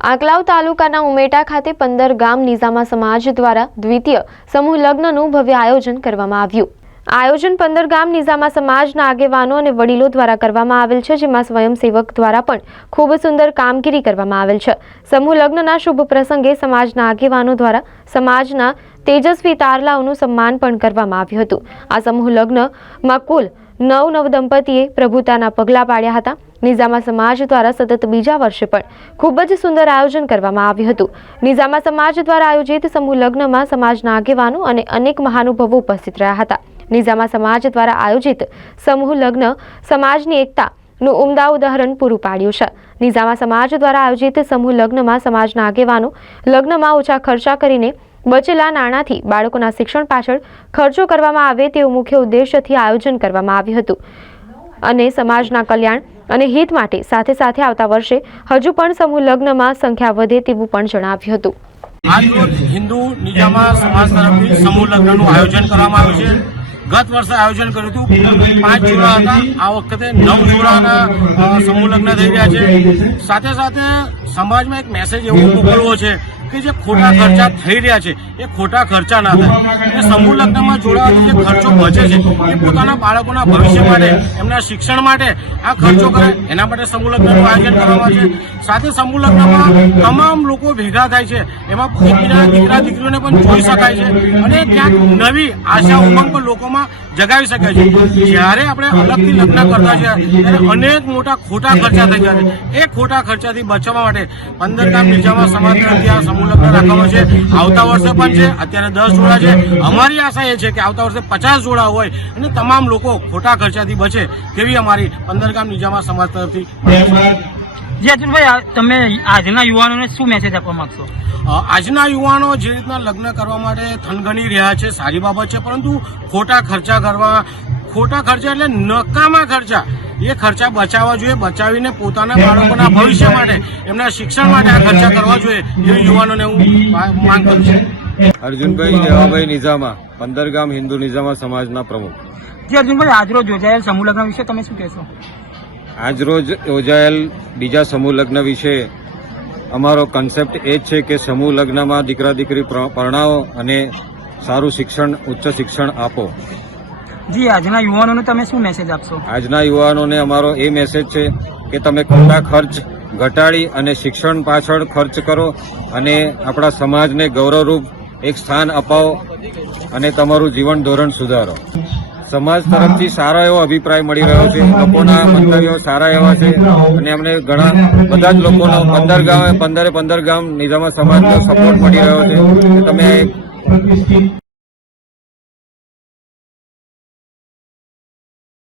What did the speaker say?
આંકલાવ તાલુકાના ઉમેટા ખાતે 15 ગામ નિઝામા સમાજ દ્વારા દ્વિતીય સમૂહ લગ્નનું ભવ્ય આયોજન કરવામાં આવ્યું। આયોજન 15 ગામ નિઝામા સમાજના આગેવાનો અને વડીલો દ્વારા કરવામાં આવેલ છે, જેમાં સ્વયંસેવક દ્વારા પણ ખૂબ સુંદર કામગીરી કરવામાં આવેલ છે। સમૂહ લગ્નના શુભ પ્રસંગે સમાજના આગેવાનો દ્વારા સમાજના તેજસ્વી તારલાઓનું સન્માન પણ કરવામાં આવ્યું હતું। આ સમૂહ લગ્નમાં કુલ 9 દંપતીએ પ્રભુતાના પગલાં પાડ્યા હતા। નિઝામા સમાજ દ્વારા સતત બીજા વર્ષે પણ ખૂબ જ સુંદર આયોજન કરવામાં આવ્યું હતું। નિઝામા સમાજ દ્વારા આયોજિત સમૂહ લગ્નમાં સમાજના આગેવાનો અને અનેક મહાનુભાવો ઉપસ્થિત રહ્યા હતા। નિઝામા સમાજ દ્વારા આયોજિત સમૂહ લગ્ન સમાજની એકતાનું ઉમદા ઉદાહરણ પૂરું પાડ્યું છે। નિઝામા સમાજ દ્વારા આયોજિત સમૂહ લગ્નમાં સમાજના આગેવાનો લગ્નમાં ઓછા ખર્ચા કરીને બચેલા નાણાંથી બાળકોના શિક્ષણ પાછળ ખર્ચો કરવામાં આવે તેવો મુખ્ય ઉદ્દેશ્યથી આયોજન કરવામાં આવ્યું હતું અને સમાજના કલ્યાણ અને હિત માટે સાથે સાથે આવતા વર્ષે હજુ પણ સમૂહ લગ્નમાં સંખ્યા વધે તેવું પણ જણાવ્યું હતું। આજરોજ હિન્દુ નિઝામા સમાજ તરફથી સમૂહ લગ્નનું આયોજન કરવામાં આવ્યું છે। ગત વર્ષે આયોજન કર્યું હતું, 5 જોડા હતા। આ વખતે 9 જોડાના સમૂહ લગ્ન થઈ રહ્યા છે। સાથે સાથે સમાજમાં એક મેસેજ એવો મોકલવો છે કે જે ખોટા ખર્ચા થઈ રહ્યા છે એ ખોટા ખર્ચા ના થાય। એ સમૂહ લગ્નમાં જોડાવાનો જે ખર્ચો બચે છે એ પોતાના બાળકોના ભવિષ્ય માટે, એમના શિક્ષણ માટે આ ખર્ચો કરે, એના માટે સમૂહ લગ્નનું આયોજન કરવામાં આવે છે। સાથે સમૂહ લગ્નમાં તમામ લોકો ભેગા થાય છે, એમાં એકબીજાના દીકરા દીકરીઓને પણ જોઈ શકાય છે અને ક્યાંક નવી આશા ઉમંગ પણ લોકોમાં જગાવી શકાય છે। જ્યારે આપણે અલગથી લગ્ન કરતા છીએ ત્યારે અનેક મોટા ખોટા ખર્ચા થઈ જાય છે। એ ખોટા ખર્ચાથી બચવા માટે 15 ગામ નિઝામા સમાજ તરફથી આ સમૂહ લગ્ન રાખવામાં છે। આવતા વર્ષે પણ છે, અત્યારે 10 જોડા છે। અમારી આશા એ છે કે આવતા વર્ષે 50 જોડા હોય અને તમામ લોકો ખોટા ખર્ચાથી બચે તેવી અમારી 15 ગામ નિઝામા સમાજ તરફથી। જી અર્જુનભાઈ, તમે આજના યુવાનોને શું મેસેજ આપવા માંગશો? આજના યુવાનો જે રીતના લગ્ન કરવા માટે થનગની રહ્યા છે, સારી બાબત છે, પરંતુ ખોટા ખર્ચા કરવા, ખોટા ખર્ચા એટલે નકામા ખર્ચા, એ ખર્ચા બચાવવા જોઈએ। બચાવીને પોતાના બાળકોના ભવિષ્ય માટે, એમના શિક્ષણ માટે આ ખર્ચા કરવા જોઈએ એવી યુવાનોને હું માંગ કરું છું। અર્જુનભાઈ દેવાભાઈ નિઝામા, 15 ગામ હિન્દુ નિઝામા સમાજના પ્રમુખ। જી અર્જુનભાઈ, આજરોજ યોજાયેલ સમૂહ લગ્ન વિશે તમે શું કહેશો? આજરોજ યોજાયેલ બીજા સમૂહ લગ્ન વિશે અમારો કન્સેપ્ટ એ જ છે કે સમૂહ લગ્નમાં દીકરા દીકરી પરણાવો અને સારું શિક્ષણ, ઉચ્ચ શિક્ષણ આપો। જી, આજના યુવાનોને તમે શું મેસેજ આપશો? આજના યુવાનોને અમારો એ મેસેજ છે કે તમે ખોટા ખર્ચ ઘટાડી અને શિક્ષણ પાછળ ખર્ચ કરો અને આપણા સમાજને ગૌરવરૂપ એક સ્થાન અપાવો અને તમારું જીવન ધોરણ સુધારો। સમાજ તરફથી સારો એવો અભિપ્રાય મળી રહ્યો છે, લોકોના મંતવ્યો સારા એવા છે અને અમને ઘણા બધા જ લોકોનો 15 ગામ નિઝામા સમાજનો સપોર્ટ મળી રહ્યો છે। તમે